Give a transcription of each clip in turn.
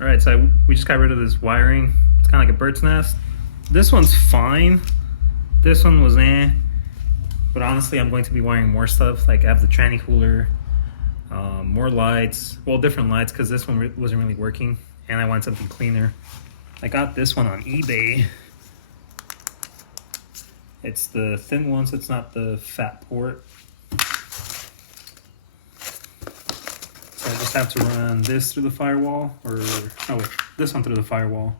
All right, so we just got rid of this wiring. It's kind of like a bird's nest. This one's fine. This one was but honestly, I'm going to be wiring more stuff. Like I have the tranny cooler, more lights, well, different lights because this one wasn't really working, and I wanted something cleaner. I got this one on eBay. It's the thin one, so it's not the fat port. So I just have to run this through the firewall, or oh wait, this one through the firewall.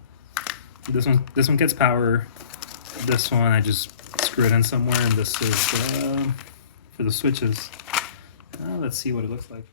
This one gets power. This one I just screw it in somewhere, and this is for the switches. Let's see what it looks like.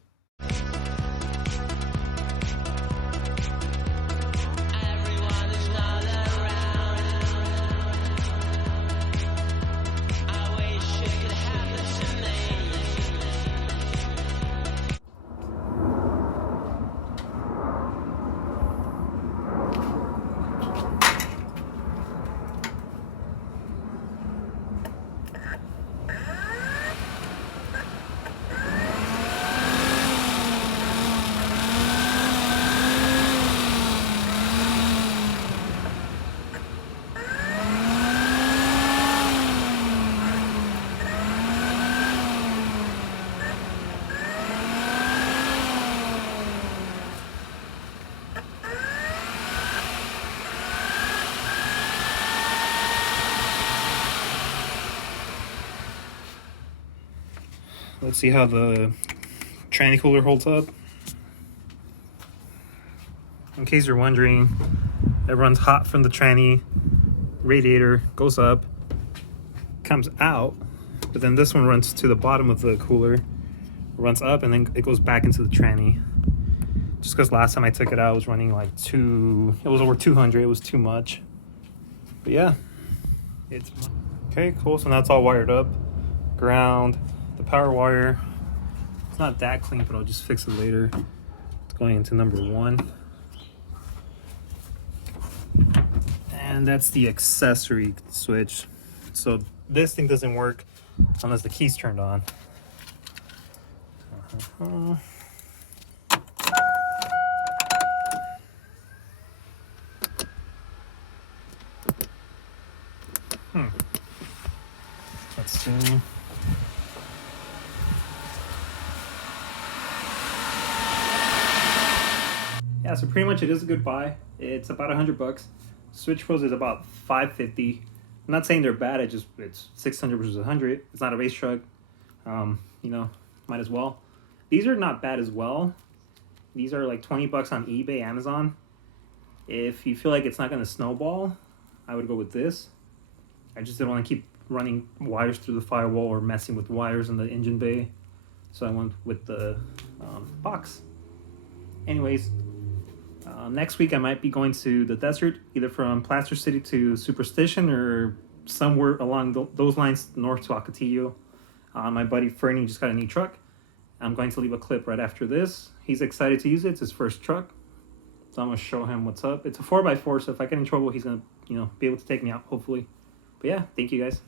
Let's see how the tranny cooler holds up. In case you're wondering, it runs hot from the tranny radiator, goes up, comes out, but then this one runs to the bottom of the cooler, runs up, and then it goes back into the tranny. Just because last time I took it out, it was running like it was over 200, it was too much. But yeah, it's okay, cool. So now it's all wired up, ground. The power wire, it's not that clean, but I'll just fix it later. It's going into number 1. And that's the accessory switch. So this thing doesn't work unless the key's turned on. Let's see. Yeah, so pretty much it is a good buy. It's about $100. Switchpros is about $550. I'm not saying they're bad. It's 600 versus 100. It's not a race truck. Might as well. These are not bad as well. These are like $20 on eBay, Amazon. If you feel like it's not going to snowball, I would go with this. I just didn't want to keep running wires through the firewall or messing with wires in the engine bay, so I went with the box. Anyways. Next week I might be going to the desert, either from Placer City to Superstition or somewhere along those lines north to Ocotillo. My buddy Fernie just got a new truck. I'm going to leave a clip right after this. He's excited to use it. It's his first truck. So I'm going to show him what's up. It's a 4x4, so if I get in trouble, he's going to be able to take me out, hopefully. But yeah, thank you guys.